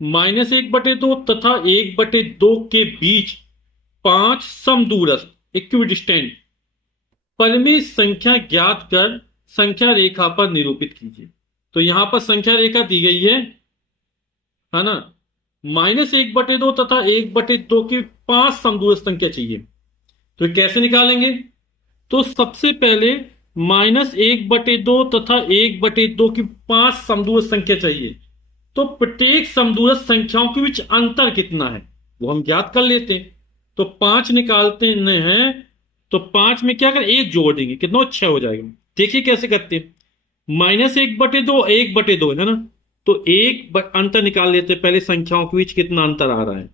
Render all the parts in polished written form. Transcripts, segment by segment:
-1/2 तथा 1/2 के बीच 5 समदूरस्थ इक्विडिस्टेंट परिमेय संख्या ज्ञात कर संख्या रेखा पर निरूपित कीजिए। तो यहां पर संख्या रेखा दी गई है ना। -1/2 तथा 1/2 की 5 समदूरस्थ संख्या चाहिए। तो ये कैसे निकालेंगे? तो सबसे पहले -1/2 तथा 1/2 की 5 समदूरस्थ संख्या चाहिए। तो प्रत्येक समदूरस्थ संख्याओं के बीच अंतर कितना है वो हम ज्ञात कर लेते हैं। तो 5 निकालते हैं। तो 5 में क्या करें, एक जोड़ देंगे, कितना 6 हो जाएगा। देखिए कैसे करते हैं। -1/2 1/2 है ना। तो अंतर निकाल लेते हैं पहले, संख्याओं के बीच कितना अंतर आ रहा है।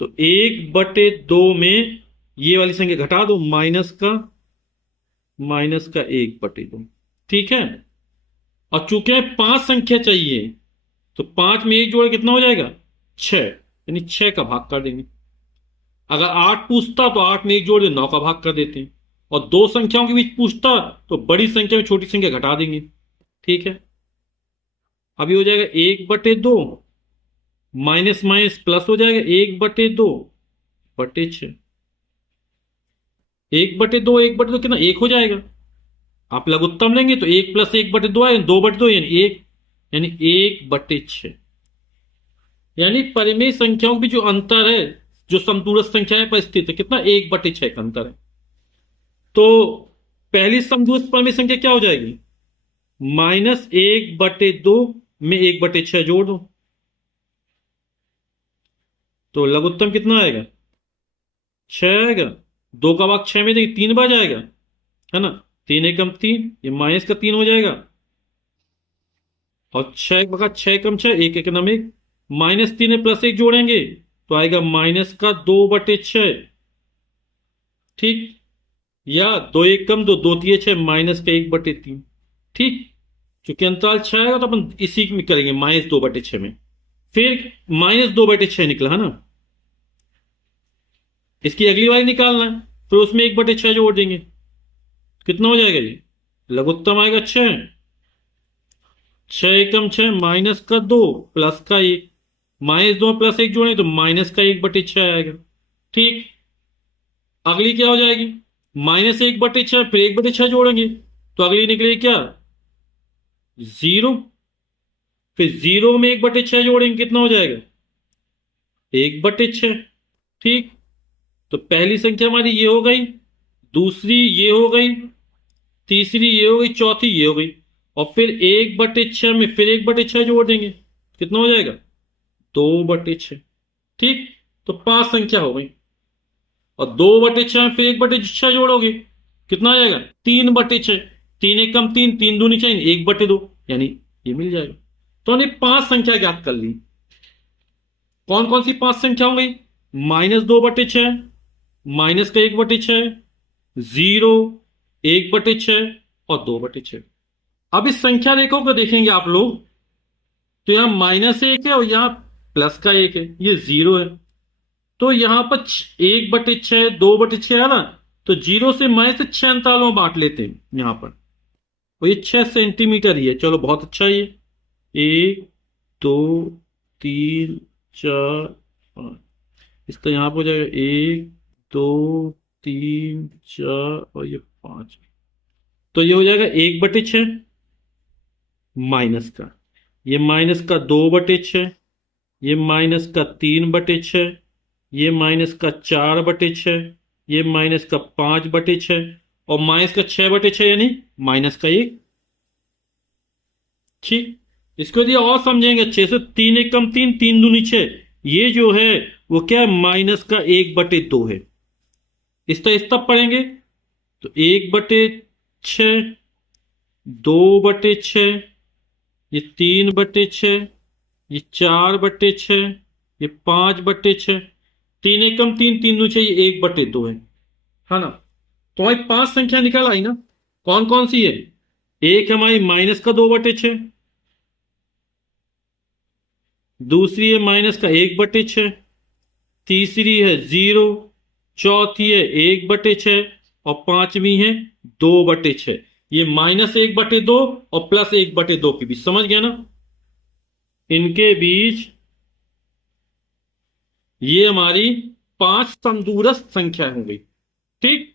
तो 1/2 में ये वाली संख्या घटा दो, माइनस का 1/2। ठीक है। और चूंकि 5 संख्या चाहिए, तो 5 में एक जोड़ कितना हो जाएगा, 6, यानी 6 का भाग कर देंगे। अगर 8 पूछता तो 8 में एक जोड़ दे 9 का भाग कर देते हैं। और दो संख्याओं के बीच पूछता तो बड़ी संख्या में छोटी संख्या घटा देंगे। ठीक है। अभी हो जाएगा 1/2, माइनस माइनस प्लस हो जाएगा 1/2/6। 1/2 1/2 कितना, 1 हो जाएगा। आप लघुत्तम लेंगे तो 1 + 1/2 आएगा, 2/2 यानी 1, यानी 1/6। यानी परिमेय संख्याओं की जो अंतर है, जो समदूरस्थ संख्याएं पर स्थित है, कितना, 1/6 का अंतर है। तो पहली समदूरस्थ परिमेय संख्या क्या हो जाएगी, -1/2 में 1/6 जोड़ दो, तो लघुत्तम कितना आएगा, 6 आएगा। 2 का भाग 6 में देंगे 3 बार जाएगा, है ना। 3 एकम 3, ये माइनस का 3 हो जाएगा। और 6 का 6 कम 6, 1 एकम 1, -3 में +1 जोड़ेंगे तो आएगा -2/6। ठीक। या 2 एकम 2, 2 3 6, -1/3। ठीक। चूंकि अंतराल 6 आएगा तो अपन इसी में करेंगे, -2/6 में। फिर -2/6 निकला, है ना। इसकी अगली बार निकालना है, फिर उसमें 1/6 जोड़ देंगे, कितना हो जाएगा ये, लघुत्तम आएगा 6। 6 एकम 6, माइनस का 2 प्लस का 1, -2 +1 जोड़े तो माइनस का 1/6 आएगा। ठीक। अगली क्या हो जाएगी, -1/6, फिर 1/6 जोड़ेंगे तो अगली निकलेगी क्या, 0। फिर 0 में 1/6 जोड़ेंगे, कितना हो जाएगा, 1/6। ठीक। तो पहली संख्या हमारी ये हो गई, दूसरी ये हो गई, तीसरी ये हो गई, चौथी ये हो गई। और फिर 1/6 में फिर 1/6 जोड़ देंगे, कितना हो जाएगा, 2/6। ठीक। तो 5 संख्या हो गई। और 2/6 में फिर 1/6 जोड़ोगे, कितना आ जाएगा, 3/6। 3 एकम 3, 3 दूनी चाहिए 1/2, यानी ये मिल जाएगा। तो हमने 5 संख्या ज्ञात कर ली। कौन कौन सी 5 संख्या हो गई, -2/6, माइनस का 1/6, 0, 1/6 और 2/6। अब इस संख्या रेखा को देखेंगे आप लोग, तो यहां -1 है और यहां प्लस का 1 है, ये 0 है। तो यहां पर 1/6 2/6 है ना। तो 0 से -6 अंतरालों में बांट लेते हैं यहां पर। और ये 6 सेंटीमीटर ही है, चलो बहुत अच्छा है ये। 1 2 3 4 5, इसका यहां पर हो जाएगा 1 2 3 4 और ये 5। तो ये हो जाएगा 1/6 माइनस का, ये -2/6, ये -3/6, ये -4/6, ये -5/6 और -6/6 यानी -1। ठीक। इसको यदि और समझेंगे अच्छे से, 3 एकम 3, 3 दूनी 6, ये जो है वो क्या है, -1/2 है। इस तब पढ़ेंगे तो 1/6, 2/6, ये 3/6, ये 4/6, ये 5/6। 3 एकम 3, 3 दूनी 6, ये 1/2 है ना। तो हमारी 5 संख्या निकल आई ना। कौन कौन सी है, एक हमारी -2/6, दूसरी है -1/6, तीसरी है 0, चौथी है 1/6 और पांचवी है 2/6। ये -1/2 और +1/2 के बीच, समझ गया ना। इनके बीच ये हमारी 5 समदूरस्थ संख्या हो गई। ठीक।